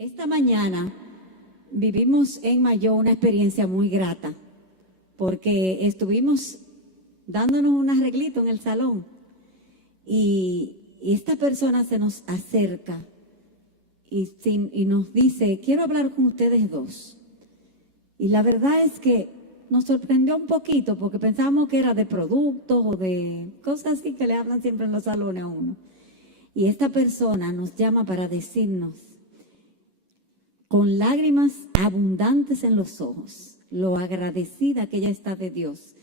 Esta mañana vivimos en Mayo una experiencia muy grata porque estuvimos dándonos un arreglito en el salón y esta persona se nos acerca y nos dice: quiero hablar con ustedes dos. Y la verdad es que nos sorprendió un poquito porque pensábamos que era de productos o de cosas así que le hablan siempre en los salones a uno. Y esta persona nos llama para decirnos, con lágrimas abundantes en los ojos, lo agradecida que ella está de Dios,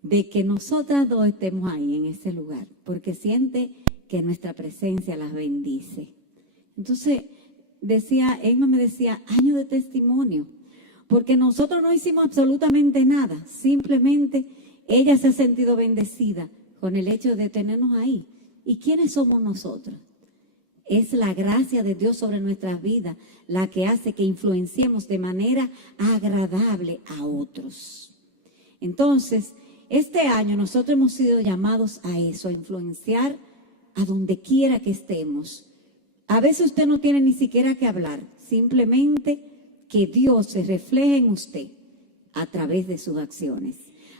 de que nosotras dos estemos ahí en ese lugar, porque siente que nuestra presencia las bendice. Entonces, Emma me decía, año de testimonio, porque nosotros no hicimos absolutamente nada, simplemente ella se ha sentido bendecida con el hecho de tenernos ahí. ¿Y quiénes somos nosotros? Es la gracia de Dios sobre nuestras vidas la que hace que influenciemos de manera agradable a otros. Entonces, este año nosotros hemos sido llamados a eso, a influenciar a donde quiera que estemos. A veces usted no tiene ni siquiera que hablar, simplemente que Dios se refleje en usted a través de sus acciones.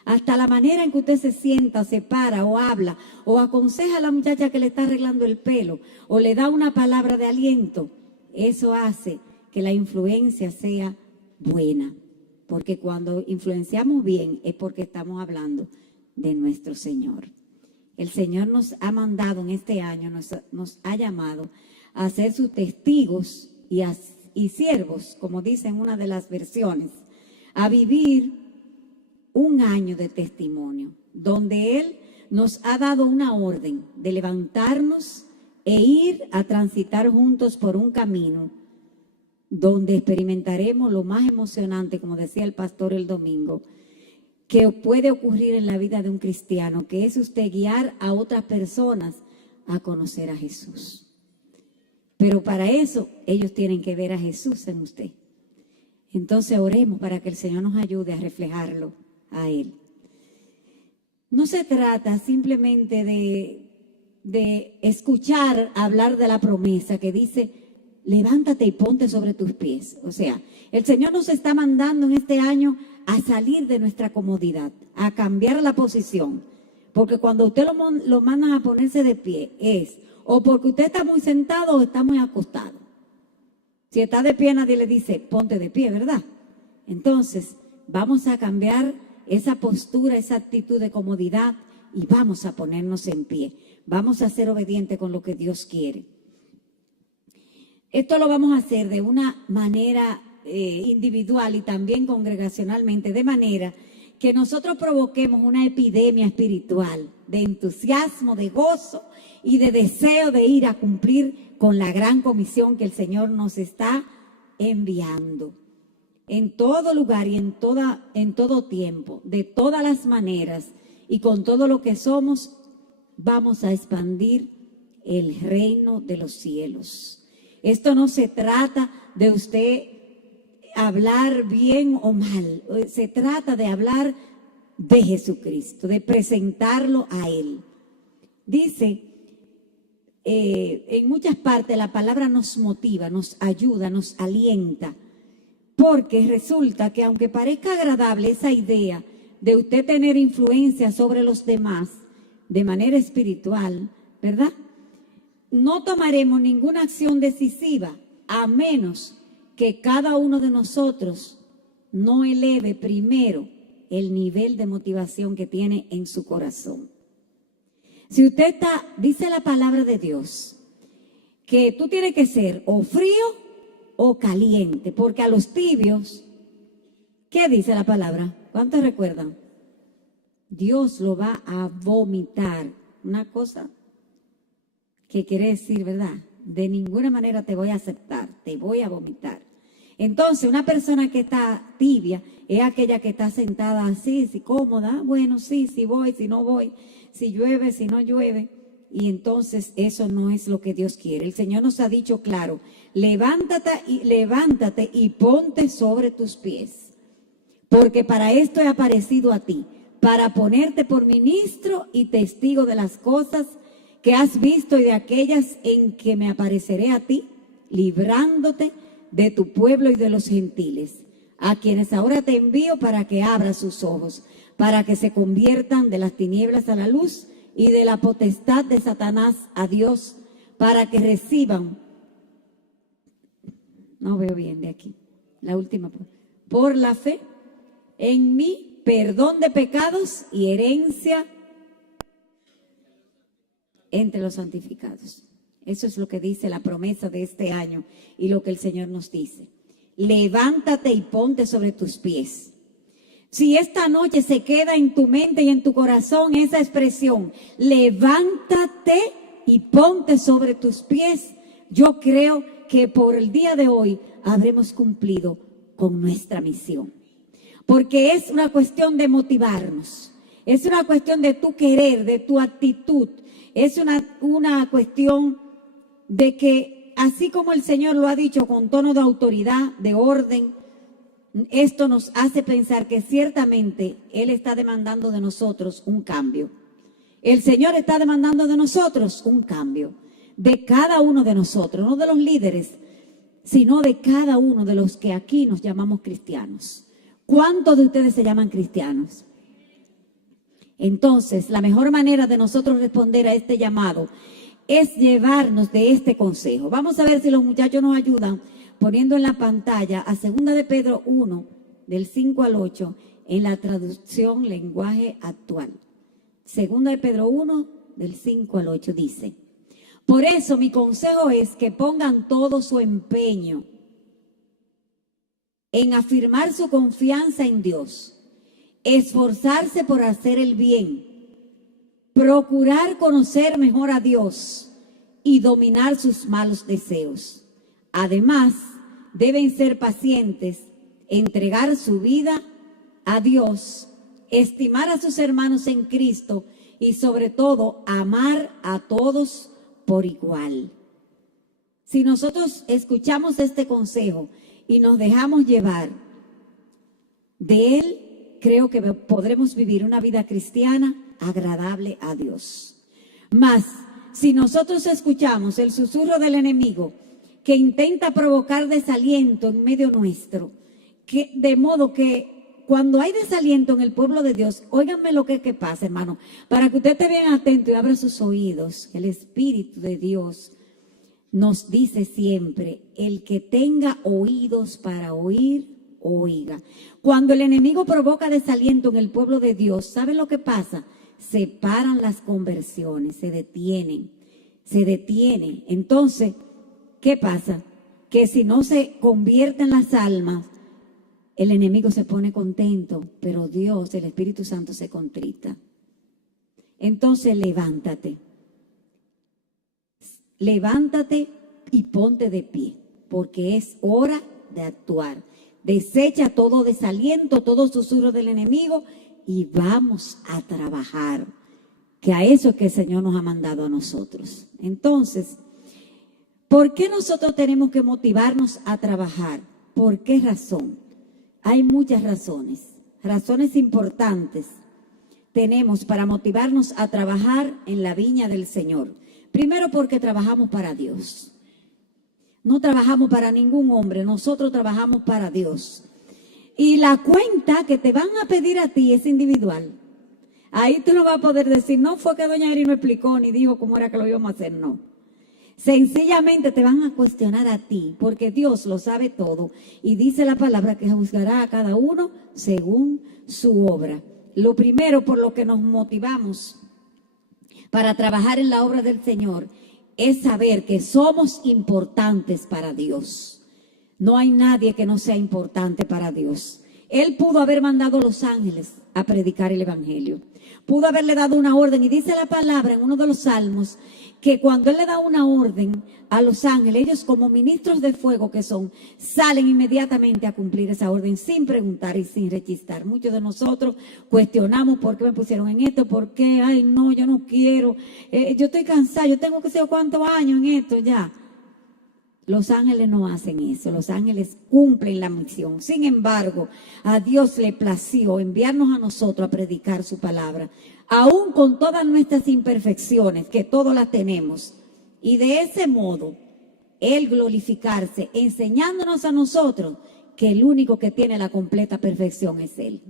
Hasta la manera en que usted se sienta, se para o habla o aconseja a la muchacha que le está arreglando el pelo o le da una palabra de aliento, eso hace que la influencia sea buena. Porque cuando influenciamos bien es porque estamos hablando de nuestro Señor. El Señor nos ha mandado en este año, nos ha llamado a ser sus testigos y siervos, como dice en una de las versiones, a vivir un año de testimonio, donde Él nos ha dado una orden de levantarnos e ir a transitar juntos por un camino donde experimentaremos lo más emocionante, como decía el pastor el domingo, que puede ocurrir en la vida de un cristiano, que es usted guiar a otras personas a conocer a Jesús. Pero para eso ellos tienen que ver a Jesús en usted. Entonces oremos para que el Señor nos ayude a reflejarlo a Él. No se trata simplemente de escuchar hablar de la promesa que dice, levántate y ponte sobre tus pies. O sea, el Señor nos está mandando en este año a salir de nuestra comodidad, a cambiar la posición. Porque cuando usted lo mandan a ponerse de pie es o porque usted está muy sentado o está muy acostado. Si está de pie nadie le dice, ponte de pie, ¿verdad? Entonces, vamos a cambiar esa postura, esa actitud de comodidad y vamos a ponernos en pie. Vamos a ser obedientes con lo que Dios quiere. Esto lo vamos a hacer de una manera individual y también congregacionalmente, de manera que nosotros provoquemos una epidemia espiritual de entusiasmo, de gozo y de deseo de ir a cumplir con la gran comisión que el Señor nos está enviando. En todo lugar y en todo tiempo, de todas las maneras y con todo lo que somos, vamos a expandir el reino de los cielos. Esto no se trata de usted hablar bien o mal, se trata de hablar de Jesucristo, de presentarlo a Él. Dice, en muchas partes la palabra nos motiva, nos ayuda, nos alienta. Porque resulta que aunque parezca agradable esa idea de usted tener influencia sobre los demás de manera espiritual, ¿verdad? No tomaremos ninguna acción decisiva a menos que cada uno de nosotros no eleve primero el nivel de motivación que tiene en su corazón. Si usted dice la palabra de Dios, que tú tienes que ser o frío o caliente, porque a los tibios, ¿qué dice la palabra? ¿Cuántos recuerdan? Dios lo va a vomitar. Una cosa que quiere decir, ¿verdad? De ninguna manera te voy a aceptar, te voy a vomitar. Entonces, una persona que está tibia es aquella que está sentada así, cómoda. Bueno, sí, si voy, si no voy, si llueve, si no llueve. Y entonces eso no es lo que Dios quiere. El Señor nos ha dicho claro, levántate y ponte sobre tus pies. Porque para esto he aparecido a ti, para ponerte por ministro y testigo de las cosas que has visto y de aquellas en que me apareceré a ti, librándote de tu pueblo y de los gentiles, a quienes ahora te envío para que abras sus ojos, para que se conviertan de las tinieblas a la luz y de la potestad de Satanás a Dios, para que reciban, no veo bien de aquí, la última, por la fe en mí, perdón de pecados y herencia entre los santificados. Eso es lo que dice la promesa de este año y lo que el Señor nos dice. Levántate y ponte sobre tus pies. Si esta noche se queda en tu mente y en tu corazón esa expresión, levántate y ponte sobre tus pies, yo creo que por el día de hoy habremos cumplido con nuestra misión. Porque es una cuestión de motivarnos, es una cuestión de tu querer, de tu actitud, es una cuestión de que así como el Señor lo ha dicho con tono de autoridad, de orden, esto nos hace pensar que ciertamente Él está demandando de nosotros un cambio. El Señor está demandando de nosotros un cambio, de cada uno de nosotros, no de los líderes, sino de cada uno de los que aquí nos llamamos cristianos. ¿Cuántos de ustedes se llaman cristianos? Entonces, la mejor manera de nosotros responder a este llamado es llevarnos de este consejo. Vamos a ver si los muchachos nos ayudan poniendo en la pantalla a 2 de Pedro 1, del 5 al 8, en la traducción lenguaje actual. 2 de Pedro 1, del 5 al 8 dice: por eso mi consejo es que pongan todo su empeño en afirmar su confianza en Dios, esforzarse por hacer el bien, procurar conocer mejor a Dios y dominar sus malos deseos. Además, deben ser pacientes, entregar su vida a Dios, estimar a sus hermanos en Cristo y sobre todo amar a todos por igual. Si nosotros escuchamos este consejo y nos dejamos llevar de él, creo que podremos vivir una vida cristiana agradable a Dios. Mas, si nosotros escuchamos el susurro del enemigo que intenta provocar desaliento en medio nuestro, de modo que cuando hay desaliento en el pueblo de Dios, óiganme lo que pasa, hermano, para que usted esté bien atento y abra sus oídos. El Espíritu de Dios nos dice siempre: el que tenga oídos para oír, oiga. Cuando el enemigo provoca desaliento en el pueblo de Dios, ¿saben lo que pasa? Se paran las conversiones, se detienen. Entonces, ¿qué pasa? Que si no se convierten las almas, el enemigo se pone contento, pero Dios, el Espíritu Santo, se contrita. Entonces, levántate y ponte de pie, porque es hora de actuar. Desecha todo desaliento, todo susurro del enemigo y vamos a trabajar, que a eso es que el Señor nos ha mandado a nosotros. Entonces, ¿por qué nosotros tenemos que motivarnos a trabajar? ¿Por qué razón? Hay muchas razones importantes tenemos para motivarnos a trabajar en la viña del Señor. Primero, porque trabajamos para Dios. No trabajamos para ningún hombre, nosotros trabajamos para Dios. Y la cuenta que te van a pedir a ti es individual. Ahí tú no vas a poder decir, no fue que doña Eri no explicó ni dijo cómo era que lo íbamos a hacer, no. Sencillamente te van a cuestionar a ti, porque Dios lo sabe todo. Y dice la palabra que juzgará a cada uno según su obra. Lo primero por lo que nos motivamos para trabajar en la obra del Señor es saber que somos importantes para Dios. No hay nadie que no sea importante para Dios. Él pudo haber mandado a los ángeles a predicar el evangelio. Pudo haberle dado una orden, y dice la palabra en uno de los salmos que cuando Él le da una orden a los ángeles, ellos como ministros de fuego que son, salen inmediatamente a cumplir esa orden sin preguntar y sin rechistar. Muchos de nosotros cuestionamos por qué me pusieron en esto, por qué, ay no, yo no quiero, yo estoy cansado, yo tengo que ser cuántos años en esto ya. Los ángeles no hacen eso, los ángeles cumplen la misión. Sin embargo, a Dios le plació enviarnos a nosotros a predicar su palabra, aún con todas nuestras imperfecciones, que todos las tenemos. Y de ese modo, Él glorificarse, enseñándonos a nosotros que el único que tiene la completa perfección es Él.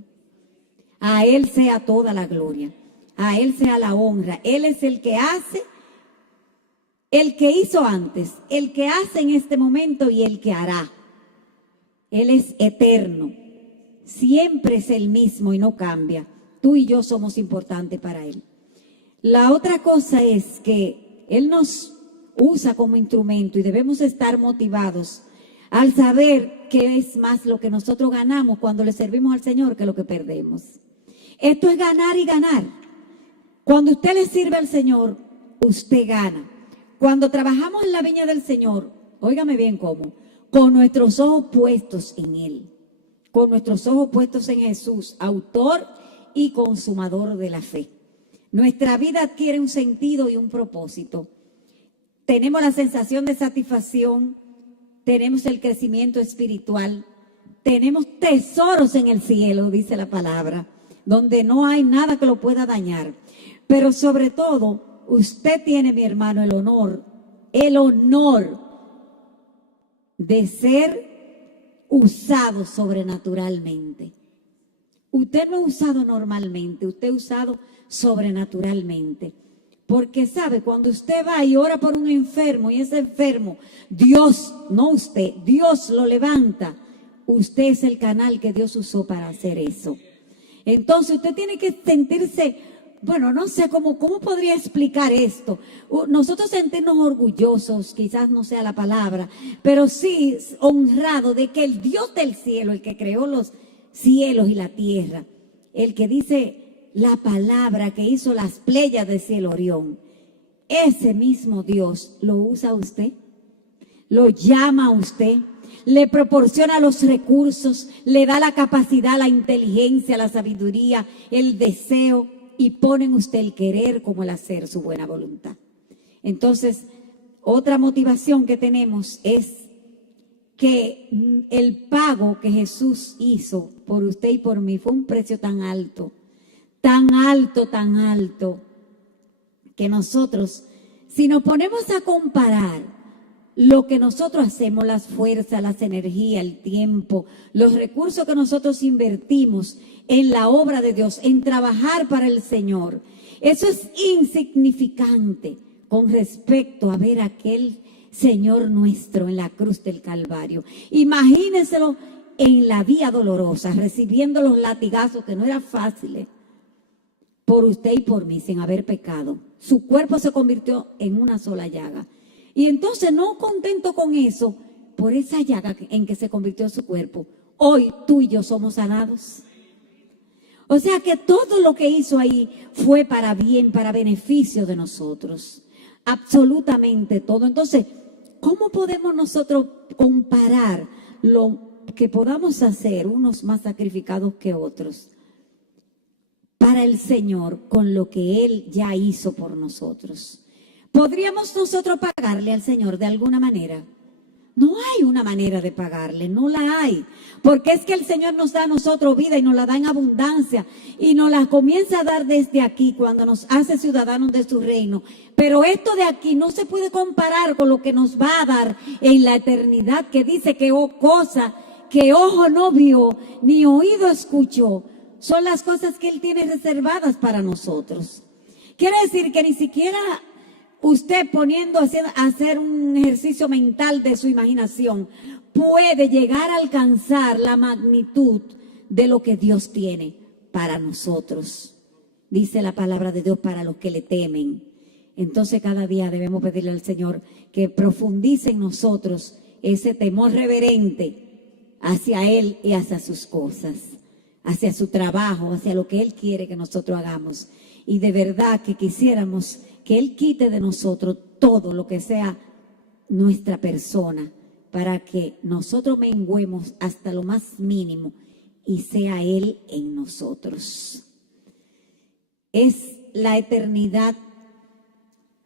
A Él sea toda la gloria, a Él sea la honra. Él es el que hace, el que hizo antes, el que hace en este momento y el que hará. Él es eterno, siempre es el mismo y no cambia. Tú y yo somos importantes para Él. La otra cosa es que Él nos usa como instrumento y debemos estar motivados al saber que es más lo que nosotros ganamos cuando le servimos al Señor que lo que perdemos. Esto es ganar y ganar. Cuando usted le sirve al Señor, usted gana. Cuando trabajamos en la viña del Señor, óigame bien cómo, con nuestros ojos puestos en Él, con nuestros ojos puestos en Jesús, autor y consumador de la fe. Nuestra vida adquiere un sentido y un propósito. Tenemos la sensación de satisfacción, tenemos el crecimiento espiritual, tenemos tesoros en el cielo, dice la palabra, donde no hay nada que lo pueda dañar. Pero sobre todo, usted tiene, mi hermano, el honor de ser usado sobrenaturalmente. Usted no es usado normalmente, usted es usado sobrenaturalmente. Porque sabe, cuando usted va y ora por un enfermo y ese enfermo, Dios, no usted, Dios lo levanta. Usted es el canal que Dios usó para hacer eso. Entonces usted tiene que sentirse, bueno, no sé cómo podría explicar esto. Nosotros sentirnos orgullosos, quizás no sea la palabra, pero sí honrado de que el Dios del cielo, el que creó los cielos y la tierra, el que dice la palabra, que hizo las Pléyades del Orión, ese mismo Dios lo usa a usted, lo llama a usted, le proporciona los recursos, le da la capacidad, la inteligencia, la sabiduría, el deseo, y pone en usted el querer como el hacer, su buena voluntad. Entonces, otra motivación que tenemos es que el pago que Jesús hizo por usted y por mí fue un precio tan alto, tan alto, tan alto, que nosotros, si nos ponemos a comparar lo que nosotros hacemos, las fuerzas, las energías, el tiempo, los recursos que nosotros invertimos en la obra de Dios, en trabajar para el Señor, eso es insignificante con respecto a ver a aquel Señor nuestro en la cruz del Calvario. Imagínenselo en la vía dolorosa, recibiendo los latigazos que no eran fáciles, por usted y por mí, sin haber pecado. Su cuerpo se convirtió en una sola llaga. Y entonces, no contento con eso, por esa llaga en que se convirtió su cuerpo, hoy tú y yo somos sanados. O sea que todo lo que hizo ahí fue para bien, para beneficio de nosotros. Absolutamente todo. Entonces, ¿cómo podemos nosotros comparar lo que podamos hacer, unos más sacrificados que otros, para el Señor con lo que Él ya hizo por nosotros? ¿Podríamos nosotros pagarle al Señor de alguna manera? No hay una manera de pagarle, no la hay. Porque es que el Señor nos da a nosotros vida y nos la da en abundancia. Y nos la comienza a dar desde aquí cuando nos hace ciudadanos de su reino. Pero esto de aquí no se puede comparar con lo que nos va a dar en la eternidad, que dice que cosa que ojo no vio ni oído escuchó, son las cosas que Él tiene reservadas para nosotros. Quiere decir que ni siquiera usted a hacer un ejercicio mental de su imaginación puede llegar a alcanzar la magnitud de lo que Dios tiene para nosotros. Dice la palabra de Dios, para los que le temen. Entonces cada día debemos pedirle al Señor que profundice en nosotros ese temor reverente hacia Él y hacia sus cosas, hacia su trabajo, hacia lo que Él quiere que nosotros hagamos. Y de verdad que quisiéramos que Él quite de nosotros todo lo que sea nuestra persona, para que nosotros menguemos hasta lo más mínimo y sea Él en nosotros. Es la eternidad,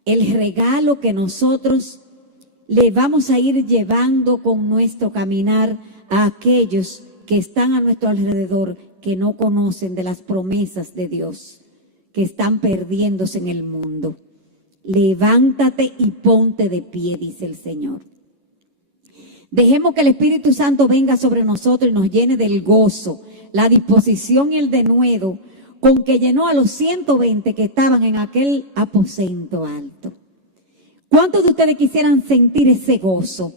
el regalo que nosotros le vamos a ir llevando con nuestro caminar a aquellos que están a nuestro alrededor, que no conocen de las promesas de Dios, que están perdiéndose en el mundo. Levántate y ponte de pie, dice el Señor. Dejemos que el Espíritu Santo venga sobre nosotros y nos llene del gozo, la disposición y el denuedo con que llenó a los 120 que estaban en aquel aposento alto. ¿Cuántos de ustedes quisieran sentir ese gozo?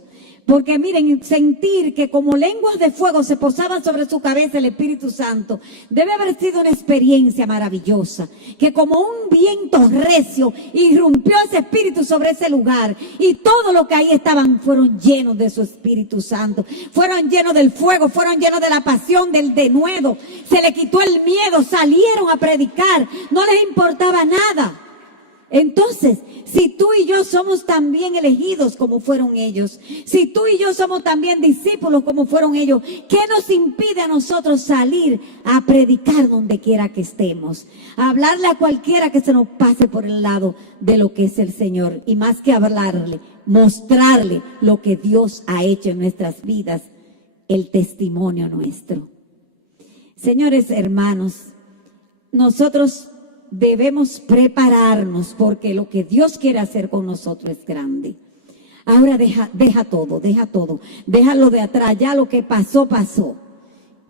Porque miren, sentir que como lenguas de fuego se posaba sobre su cabeza el Espíritu Santo debe haber sido una experiencia maravillosa. Que como un viento recio irrumpió ese Espíritu sobre ese lugar y todo lo que ahí estaban fueron llenos de su Espíritu Santo. Fueron llenos del fuego, fueron llenos de la pasión, del denuedo. Se le quitó el miedo, salieron a predicar, no les importaba nada. Entonces, si tú y yo somos también elegidos como fueron ellos, si tú y yo somos también discípulos como fueron ellos, ¿qué nos impide a nosotros salir a predicar donde quiera que estemos? A hablarle a cualquiera que se nos pase por el lado de lo que es el Señor. Y más que hablarle, mostrarle lo que Dios ha hecho en nuestras vidas, el testimonio nuestro. Señores hermanos, nosotros debemos prepararnos porque lo que Dios quiere hacer con nosotros es grande. Ahora deja todo, déjalo de atrás, ya lo que pasó, pasó.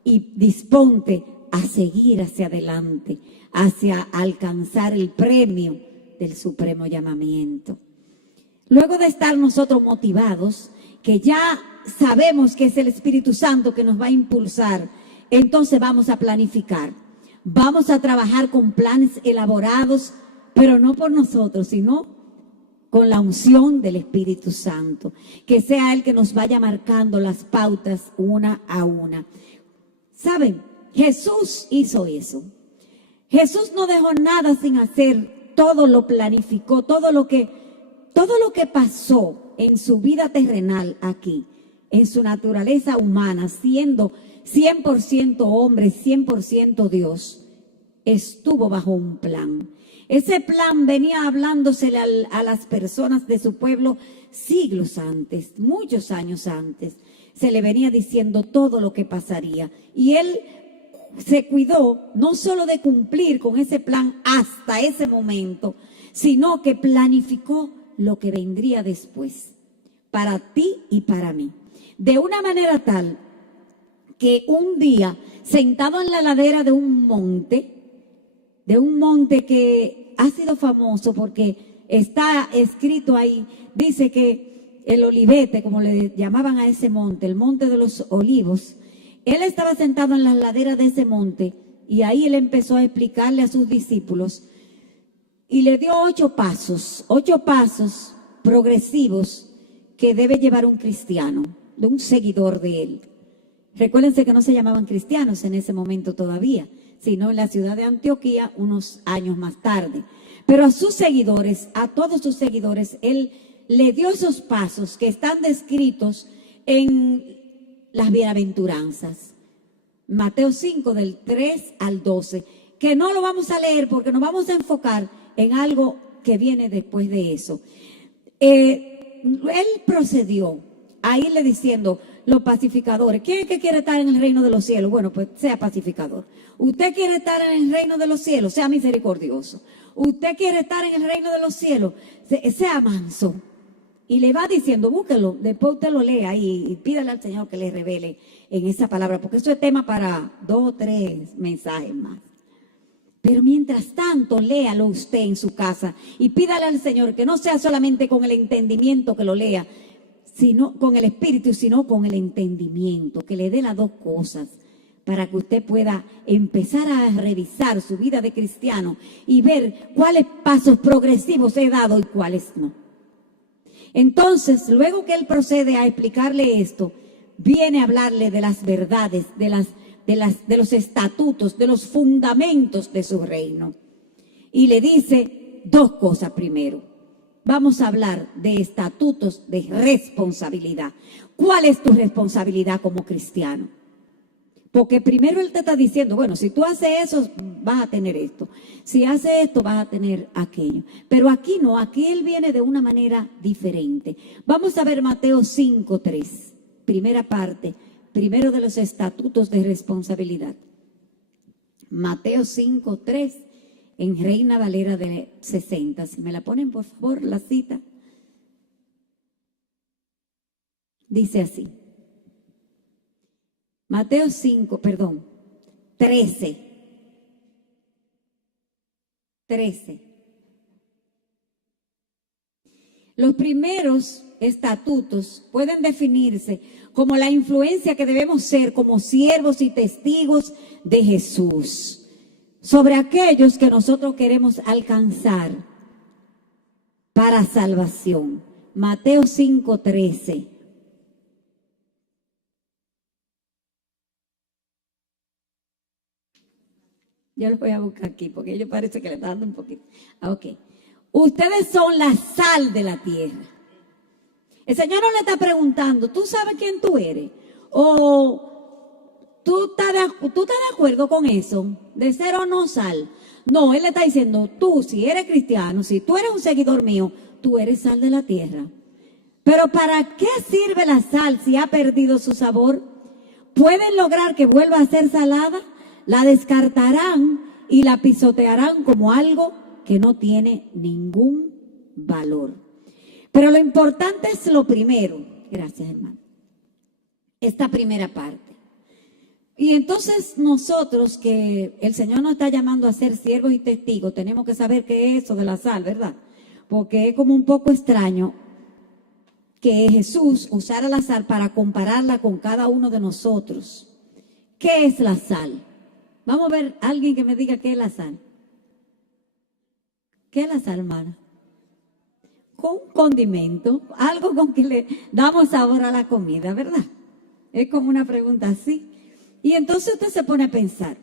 Y disponte a seguir hacia adelante, hacia alcanzar el premio del supremo llamamiento. Luego de estar nosotros motivados, que ya sabemos que es el Espíritu Santo que nos va a impulsar, entonces vamos a planificar. Vamos a trabajar con planes elaborados, pero no por nosotros, sino con la unción del Espíritu Santo. Que sea Él que nos vaya marcando las pautas una a una. ¿Saben? Jesús hizo eso. Jesús no dejó nada sin hacer, todo lo planificó, todo lo que pasó en su vida terrenal aquí, en su naturaleza humana, siendo 100% hombre, 100% Dios, estuvo bajo un plan. Ese plan venía hablándosele a las personas de su pueblo siglos antes, muchos años antes. Se le venía diciendo todo lo que pasaría. Y él se cuidó no solo de cumplir con ese plan hasta ese momento, sino que planificó lo que vendría después, para ti y para mí. De una manera tal que un día, sentado en la ladera de un monte que ha sido famoso porque está escrito ahí, dice que el Olivete, como le llamaban a ese monte, el monte de los olivos, él estaba sentado en la ladera de ese monte y ahí él empezó a explicarle a sus discípulos y le dio 8 pasos progresivos que debe llevar un cristiano, de un seguidor de él. Recuérdense que no se llamaban cristianos en ese momento todavía, sino en la ciudad de Antioquía unos años más tarde. Pero a sus seguidores, a todos sus seguidores, él le dio esos pasos que están descritos en las bienaventuranzas. Mateo 5, del 3 al 12, que no lo vamos a leer porque nos vamos a enfocar en algo que viene después de eso. Él procedió a irle diciendo, los pacificadores, ¿quién es que quiere estar en el reino de los cielos? Bueno, pues sea pacificador. Usted quiere estar en el reino de los cielos, sea misericordioso. Usted quiere estar en el reino de los cielos, sea manso. Y le va diciendo, búsquelo, después usted lo lea y pídale al Señor que le revele en esa palabra, porque eso es tema para 2 o 3 mensajes más. Pero mientras tanto, léalo usted en su casa y pídale al Señor que no sea solamente con el entendimiento que lo lea, sino con el espíritu, sino con el entendimiento, que le dé las 2 cosas, para que usted pueda empezar a revisar su vida de cristiano y ver cuáles pasos progresivos he dado y cuáles no. Entonces, luego que él procede a explicarle esto, viene a hablarle de las verdades, de los estatutos, de los fundamentos de su reino. Y le dice 2 cosas primero. Vamos a hablar de estatutos de responsabilidad. ¿Cuál es tu responsabilidad como cristiano? Porque primero él te está diciendo, bueno, si tú haces eso, vas a tener esto. Si haces esto, vas a tener aquello. Pero aquí no, aquí él viene de una manera diferente. Vamos a ver Mateo 5:3, primera parte, primero de los estatutos de responsabilidad. Mateo 5:3. En Reina Valera de 60. Si me la ponen, por favor, la cita. Dice así. Mateo 5, perdón, 13. 13. Los primeros estatutos pueden definirse como la influencia que debemos ser como siervos y testigos de Jesús sobre aquellos que nosotros queremos alcanzar para salvación. Mateo 5:13. Yo lo voy a buscar aquí porque ellos parece que le está dando un poquito. Ok. Ustedes son la sal de la tierra. El Señor no le está preguntando, ¿tú sabes quién tú eres? O ¿tú estás de acuerdo con eso? De ser o no sal. No, Él le está diciendo, tú si eres cristiano, si tú eres un seguidor mío, tú eres sal de la tierra. Pero ¿para qué sirve la sal si ha perdido su sabor? ¿Pueden lograr que vuelva a ser salada? La descartarán y la pisotearán como algo que no tiene ningún valor. Pero lo importante es lo primero. Gracias, hermano. Esta primera parte. Y entonces nosotros, que el Señor nos está llamando a ser siervos y testigos, tenemos que saber qué es eso de la sal, ¿verdad? Porque es como un poco extraño que Jesús usara la sal para compararla con cada uno de nosotros. ¿Qué es la sal? Vamos a ver a alguien que me diga qué es la sal. ¿Qué es la sal, hermana? Con condimento, algo con que le damos sabor a la comida, ¿verdad? Es como una pregunta así. Y entonces usted se pone a pensar,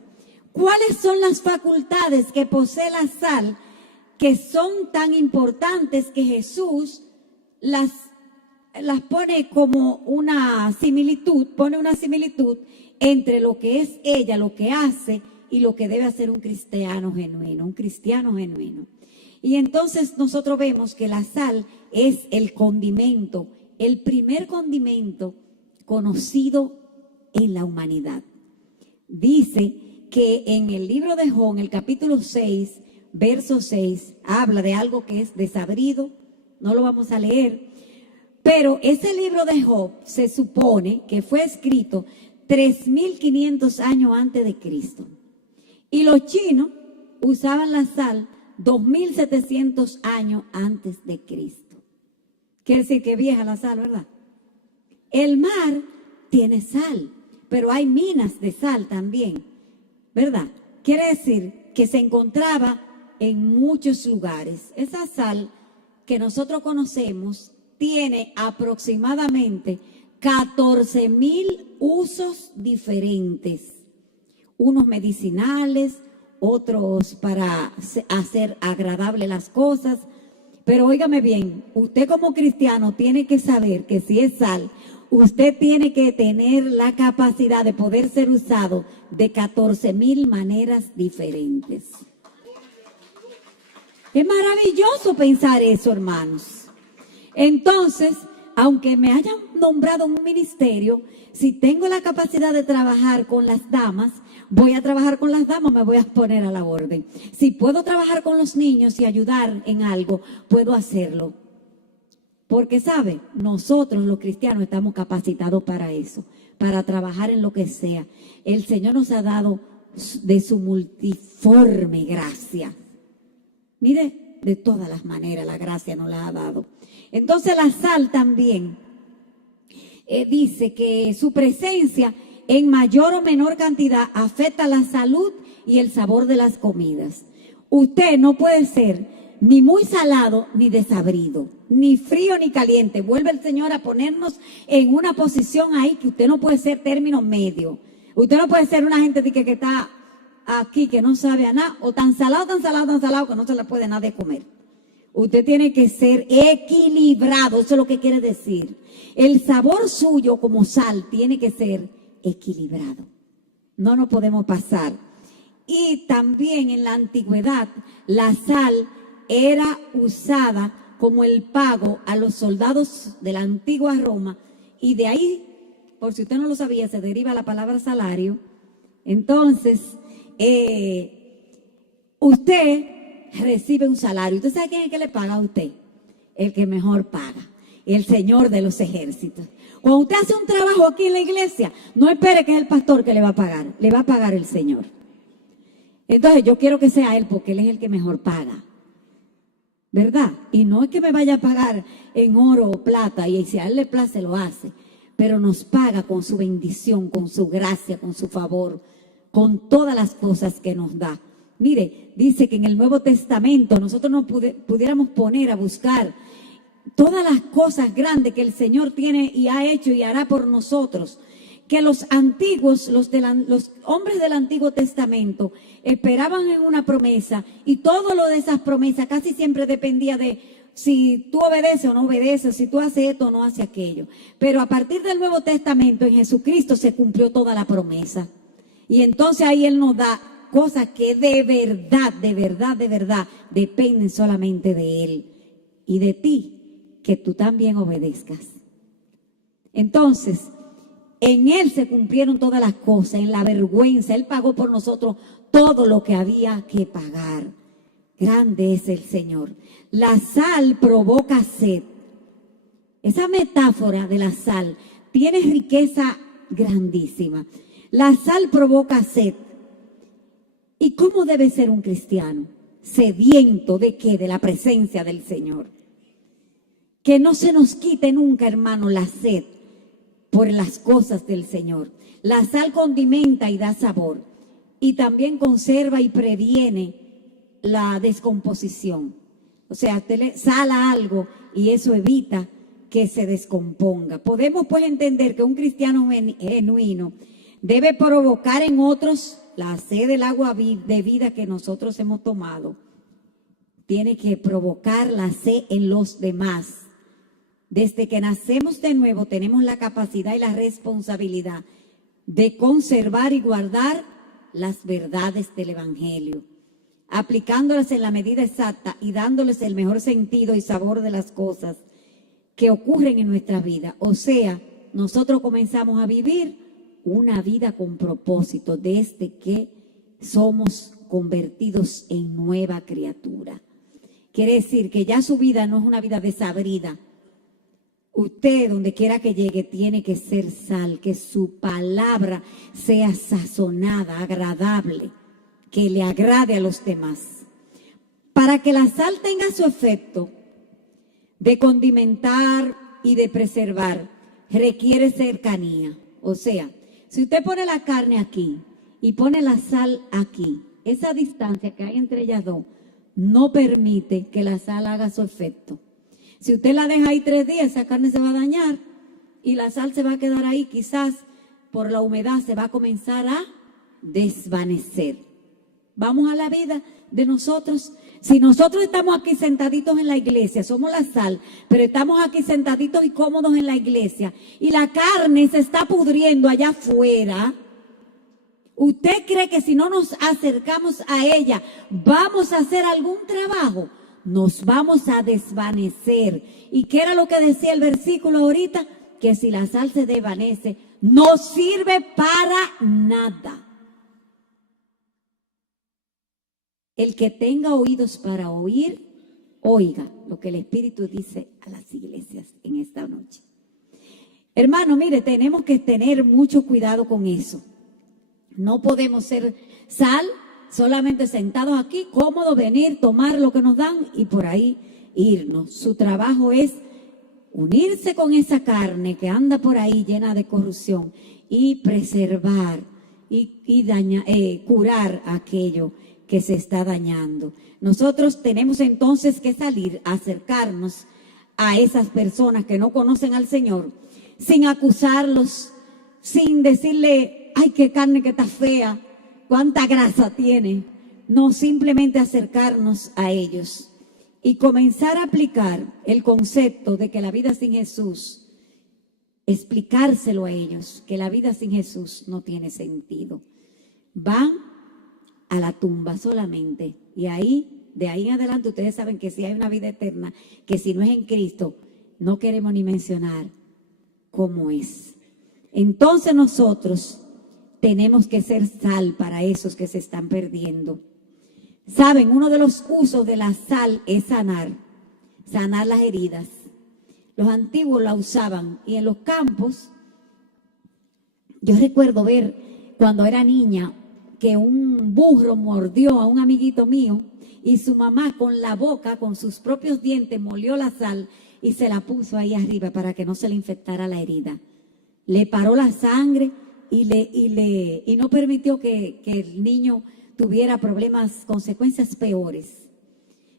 ¿cuáles son las facultades que posee la sal que son tan importantes que Jesús las pone como una similitud, pone una similitud entre lo que es ella, lo que hace y lo que debe hacer un cristiano genuino, Y entonces nosotros vemos que la sal es el condimento, el primer condimento conocido en la humanidad. Dice que en el libro de Job, el capítulo 6, verso 6, habla de algo que es desabrido, no lo vamos a leer, pero ese libro de Job se supone que fue escrito 3.500 años antes de Cristo. Y los chinos usaban la sal 2.700 años antes de Cristo. Quiere decir que es vieja la sal, ¿verdad? El mar tiene sal, pero hay minas de sal también, ¿verdad? Quiere decir que se encontraba en muchos lugares. Esa sal que nosotros conocemos tiene aproximadamente 14,000 usos diferentes. Unos medicinales, otros para hacer agradable las cosas. Pero óigame bien, usted como cristiano tiene que saber que si es sal, usted tiene que tener la capacidad de poder ser usado de 14,000 maneras diferentes. Es maravilloso pensar eso, hermanos. Entonces, aunque me hayan nombrado un ministerio, si tengo la capacidad de trabajar con las damas, voy a trabajar con las damas, me voy a poner a la orden. Si puedo trabajar con los niños y ayudar en algo, puedo hacerlo. Porque, ¿sabe? Nosotros los cristianos estamos capacitados para eso, para trabajar en lo que sea. El Señor nos ha dado de su multiforme gracia. Mire, de todas las maneras la gracia nos la ha dado. Entonces la sal también dice que su presencia en mayor o menor cantidad afecta la salud y el sabor de las comidas. Usted no puede ser ni muy salado ni desabrido, ni frío ni caliente. Vuelve el Señor a ponernos en una posición ahí que usted no puede ser término medio. Usted no puede ser una gente que está aquí que no sabe a nada, o tan salado que no se le puede nada de comer. Usted tiene que ser equilibrado, eso es lo que quiere decir. El sabor suyo como sal tiene que ser equilibrado. No nos podemos pasar. Y también en la antigüedad, la sal era usada como el pago a los soldados de la antigua Roma. Y de ahí, por si usted no lo sabía, se deriva la palabra salario. Entonces, usted recibe un salario. ¿Usted sabe quién es el que le paga a usted? El que mejor paga, el Señor de los ejércitos. Cuando usted hace un trabajo aquí en la iglesia, no espere que es el pastor que le va a pagar el Señor. Entonces yo quiero que sea Él, porque Él es el que mejor paga, ¿verdad? Y no es que me vaya a pagar en oro o plata, y si a Él le place lo hace, pero nos paga con su bendición, con su gracia, con su favor, con todas las cosas que nos da. Mire, dice que en el Nuevo Testamento nosotros nos pudiéramos poner a buscar todas las cosas grandes que el Señor tiene y ha hecho y hará por nosotros, que los antiguos, los hombres del Antiguo Testamento esperaban en una promesa, y todo lo de esas promesas casi siempre dependía de si tú obedeces o no obedeces, si tú haces esto o no haces aquello. Pero a partir del Nuevo Testamento, en Jesucristo se cumplió toda la promesa. Y entonces ahí Él nos da cosas que de verdad dependen solamente de Él y de ti, que tú también obedezcas. Entonces, en Él se cumplieron todas las cosas, en la vergüenza. Él pagó por nosotros todo lo que había que pagar. Grande es el Señor. La sal provoca sed. Esa metáfora de la sal tiene riqueza grandísima. La sal provoca sed. ¿Y cómo debe ser un cristiano? Sediento ¿de qué? De la presencia del Señor. Que no se nos quite nunca, hermano, la sed por las cosas del Señor. La sal condimenta y da sabor, y también conserva y previene la descomposición. O sea, usted le sala algo y eso evita que se descomponga. Podemos pues entender que un cristiano genuino debe provocar en otros la sed del agua de vida que nosotros hemos tomado. Tiene que provocar la sed en los demás. Desde que nacemos de nuevo tenemos la capacidad y la responsabilidad de conservar y guardar las verdades del Evangelio, aplicándolas en la medida exacta y dándoles el mejor sentido y sabor de las cosas que ocurren en nuestra vida. O sea, nosotros comenzamos a vivir una vida con propósito desde que somos convertidos en nueva criatura. Quiere decir que ya su vida no es una vida desabrida. Usted, donde quiera que llegue, tiene que ser sal, que su palabra sea sazonada, agradable, que le agrade a los demás. Para que la sal tenga su efecto de condimentar y de preservar, requiere cercanía. O sea, si usted pone la carne aquí y pone la sal aquí, esa distancia que hay entre ellas dos no permite que la sal haga su efecto. Si usted la deja ahí 3 días, esa carne se va a dañar y la sal se va a quedar ahí. Quizás por la humedad se va a comenzar a desvanecer. Vamos a la vida de nosotros. Si nosotros estamos aquí sentaditos en la iglesia, somos la sal, pero estamos aquí sentaditos y cómodos en la iglesia, y la carne se está pudriendo allá afuera, ¿usted cree que si no nos acercamos a ella vamos a hacer algún trabajo? Nos vamos a desvanecer. ¿Y qué era lo que decía el versículo ahorita? Que si la sal se desvanece, no sirve para nada. El que tenga oídos para oír, oiga lo que el Espíritu dice a las iglesias en esta noche. Hermano, mire, tenemos que tener mucho cuidado con eso. No podemos ser sal solamente sentados aquí, cómodos, venir, tomar lo que nos dan y por ahí irnos. Su trabajo es unirse con esa carne que anda por ahí llena de corrupción y preservar y curar aquello que se está dañando. Nosotros tenemos entonces que salir, a acercarnos a esas personas que no conocen al Señor, sin acusarlos, sin decirle, ay, qué carne que está fea, cuánta grasa tiene. No, simplemente acercarnos a ellos y comenzar a aplicar el concepto de que la vida sin Jesús, explicárselo a ellos, que la vida sin Jesús no tiene sentido. Van a la tumba solamente, y ahí, de ahí en adelante, ustedes saben que si hay una vida eterna, que si no es en Cristo, no queremos ni mencionar cómo es. Entonces nosotros tenemos que ser sal para esos que se están perdiendo. Saben, uno de los usos de la sal es sanar las heridas. Los antiguos la usaban y en los campos, yo recuerdo ver cuando era niña que un burro mordió a un amiguito mío y su mamá con la boca, con sus propios dientes, molió la sal y se la puso ahí arriba para que no se le infectara la herida. Le paró la sangre y no permitió que el niño tuviera problemas, consecuencias peores.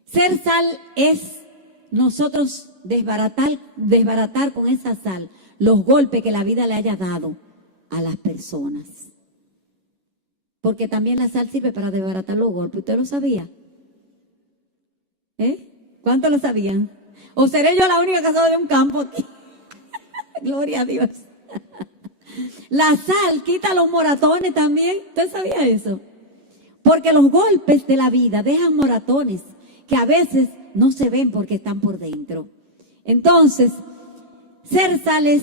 Ser sal es nosotros desbaratar con esa sal los golpes que la vida le haya dado a las personas. Porque también la sal sirve para desbaratar los golpes. ¿Usted lo sabía? ¿Cuántos lo sabían? ¿O seré yo la única que soy de un campo aquí? Gloria a Dios. La sal quita los moratones también. ¿Usted sabía eso? Porque los golpes de la vida dejan moratones que a veces no se ven porque están por dentro. Entonces, ser sal es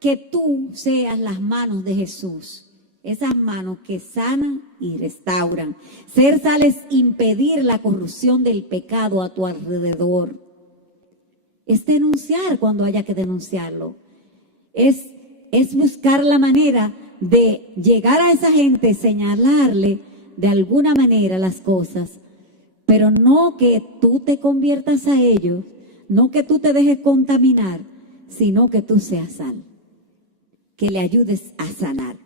que tú seas las manos de Jesús, esas manos que sanan y restauran. Ser sal es impedir la corrupción del pecado a tu alrededor. Es denunciar cuando haya que denunciarlo. Es buscar la manera de llegar a esa gente, señalarle de alguna manera las cosas, pero no que tú te conviertas a ellos, no que tú te dejes contaminar, sino que tú seas sal, que le ayudes a sanar.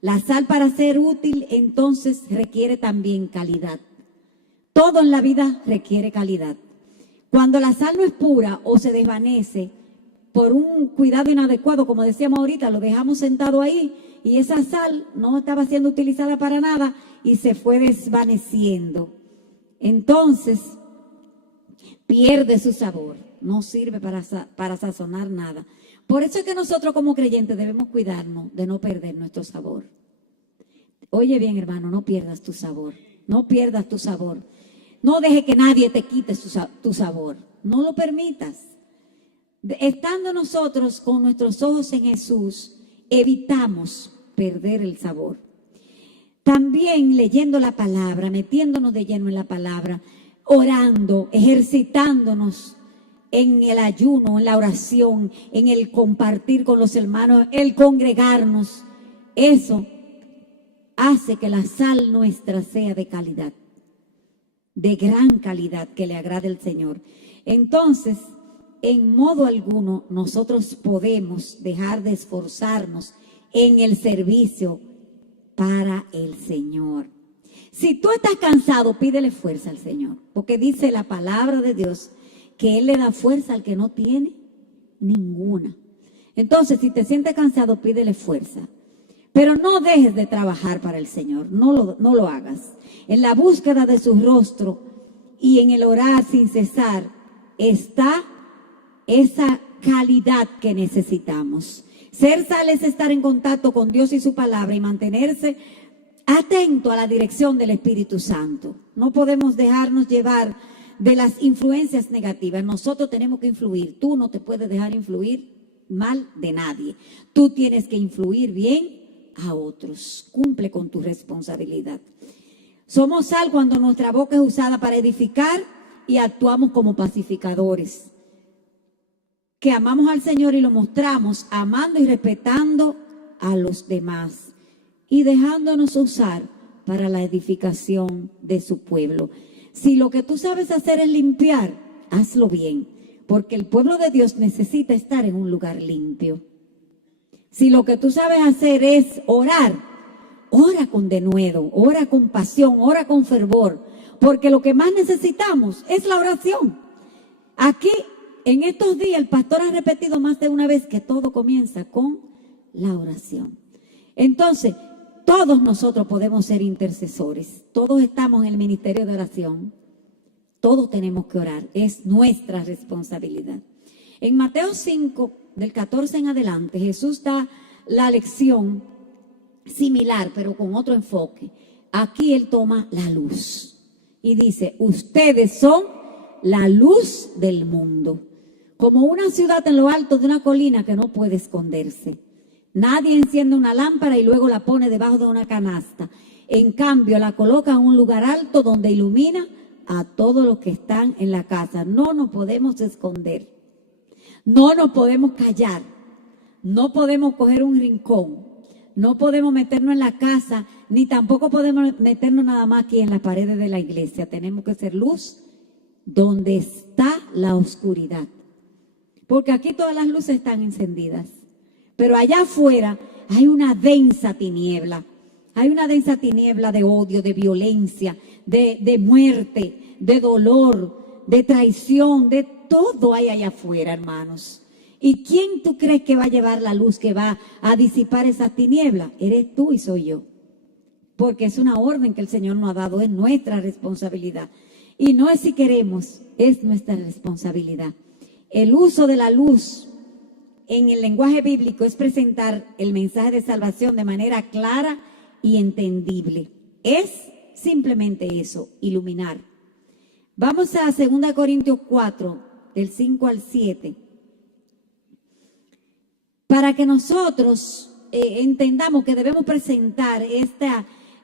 La sal, para ser útil, entonces requiere también calidad. Todo en la vida requiere calidad. Cuando la sal no es pura o se desvanece por un cuidado inadecuado, como decíamos ahorita, lo dejamos sentado ahí y esa sal no estaba siendo utilizada para nada y se fue desvaneciendo. Entonces, pierde su sabor, no sirve para sazonar nada. Por eso es que nosotros como creyentes debemos cuidarnos de no perder nuestro sabor. Oye bien, hermano, no pierdas tu sabor, no pierdas tu sabor. No deje que nadie te quite tu sabor, no lo permitas. Estando nosotros con nuestros ojos en Jesús, evitamos perder el sabor. También leyendo la palabra, metiéndonos de lleno en la palabra, orando, ejercitándonos en el ayuno, en la oración, en el compartir con los hermanos, el congregarnos. Eso hace que la sal nuestra sea de calidad, de gran calidad, que le agrade al Señor. Entonces, en modo alguno nosotros podemos dejar de esforzarnos en el servicio para el Señor. Si tú estás cansado, pídele fuerza al Señor, porque dice la palabra de Dios que Él le da fuerza al que no tiene ninguna. Entonces, si te sientes cansado, pídele fuerza. Pero no dejes de trabajar para el Señor, no lo hagas. En la búsqueda de su rostro y en el orar sin cesar está esa calidad que necesitamos. Ser sal es estar en contacto con Dios y su palabra y mantenerse atento a la dirección del Espíritu Santo. No podemos dejarnos llevar de las influencias negativas. Nosotros tenemos que influir. Tú no te puedes dejar influir mal de nadie. Tú tienes que influir bien a otros. Cumple con tu responsabilidad. Somos sal cuando nuestra boca es usada para edificar y actuamos como pacificadores. Que amamos al Señor y lo mostramos amando y respetando a los demás y dejándonos usar para la edificación de su pueblo. Si lo que tú sabes hacer es limpiar, hazlo bien, porque el pueblo de Dios necesita estar en un lugar limpio. Si lo que tú sabes hacer es orar, ora con denuedo, ora con pasión, ora con fervor, porque lo que más necesitamos es la oración. Aquí, en estos días, el pastor ha repetido más de una vez que todo comienza con la oración. Entonces, todos nosotros podemos ser intercesores. Todos estamos en el ministerio de oración. Todos tenemos que orar. Es nuestra responsabilidad. En Mateo 5, del 14 en adelante, Jesús da la lección similar, pero con otro enfoque. Aquí Él toma la luz y dice, ustedes son la luz del mundo. Como una ciudad en lo alto de una colina que no puede esconderse. Nadie enciende una lámpara y luego la pone debajo de una canasta. En cambio, la coloca en un lugar alto donde ilumina a todos los que están en la casa. No nos podemos esconder. No nos podemos callar, no podemos coger un rincón, no podemos meternos en la casa, ni tampoco podemos meternos nada más aquí en las paredes de la iglesia. Tenemos que ser luz donde está la oscuridad. Porque aquí todas las luces están encendidas, pero allá afuera hay una densa tiniebla. Hay una densa tiniebla de odio, de violencia, de muerte, de dolor, de traición, de todo hay allá afuera, hermanos. ¿Y quién tú crees que va a llevar la luz, que va a disipar esa tiniebla? Eres tú y soy yo. Porque es una orden que el Señor nos ha dado, es nuestra responsabilidad. Y no es si queremos, es nuestra responsabilidad. El uso de la luz en el lenguaje bíblico es presentar el mensaje de salvación de manera clara y entendible. Es simplemente eso, iluminar. Vamos a 2 Corintios 4, del 5 al 7. Para que nosotros entendamos que debemos presentar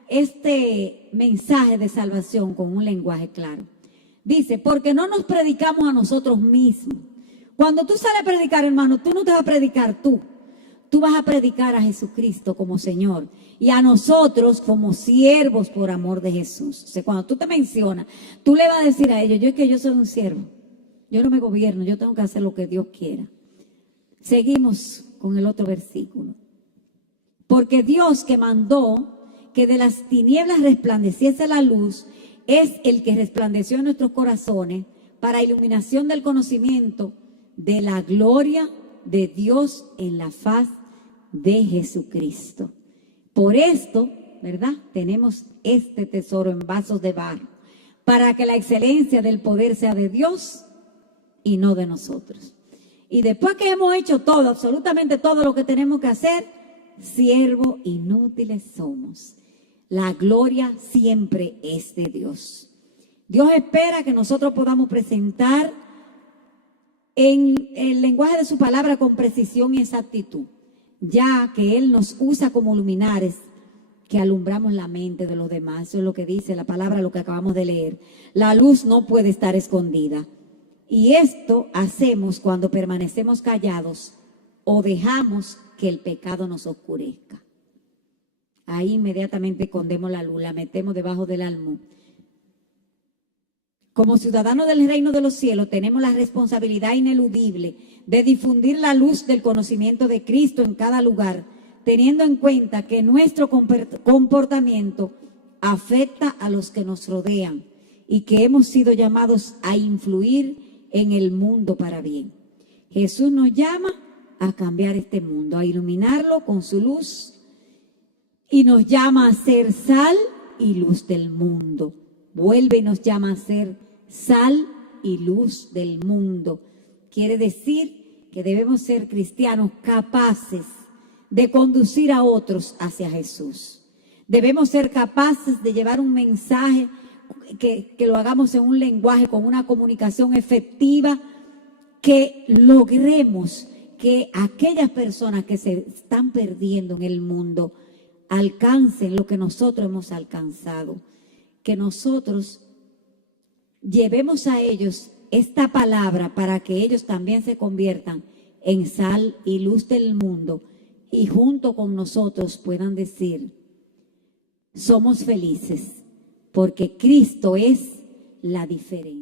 este mensaje de salvación con un lenguaje claro. Dice, porque no nos predicamos a nosotros mismos. Cuando tú sales a predicar, hermano, tú no te vas a predicar tú. Tú vas a predicar a Jesucristo como Señor y a nosotros como siervos por amor de Jesús. O sea, cuando tú te mencionas, tú le vas a decir a ellos, yo es que yo soy un siervo. Yo no me gobierno, yo tengo que hacer lo que Dios quiera. Seguimos con el otro versículo. Porque Dios que mandó que de las tinieblas resplandeciese la luz, es el que resplandeció en nuestros corazones para iluminación del conocimiento de la gloria de Dios en la faz de Jesucristo. Por esto, ¿verdad? Tenemos este tesoro en vasos de barro, para que la excelencia del poder sea de Dios y no de nosotros. Y después que hemos hecho todo, absolutamente todo lo que tenemos que hacer, siervos inútiles somos. La gloria siempre es de Dios. Dios espera que nosotros podamos presentar en el lenguaje de su palabra con precisión y exactitud, ya que Él nos usa como luminares que alumbramos la mente de los demás. Eso es lo que dice la palabra, lo que acabamos de leer. La luz no puede estar escondida. Y esto hacemos cuando permanecemos callados o dejamos que el pecado nos oscurezca. Ahí inmediatamente escondemos la luz, la metemos debajo del almud. Como ciudadanos del reino de los cielos tenemos la responsabilidad ineludible de difundir la luz del conocimiento de Cristo en cada lugar, teniendo en cuenta que nuestro comportamiento afecta a los que nos rodean y que hemos sido llamados a influir en el mundo para bien. Jesús nos llama a cambiar este mundo, a iluminarlo con su luz y nos llama a ser sal y luz del mundo. Vuelve y nos llama a ser sal y luz del mundo. Quiere decir que debemos ser cristianos capaces de conducir a otros hacia Jesús. Debemos ser capaces de llevar un mensaje que lo hagamos en un lenguaje, con una comunicación efectiva, que logremos que aquellas personas que se están perdiendo en el mundo alcancen lo que nosotros hemos alcanzado. Que nosotros llevemos a ellos esta palabra para que ellos también se conviertan en sal y luz del mundo y junto con nosotros puedan decir, somos felices porque Cristo es la diferencia.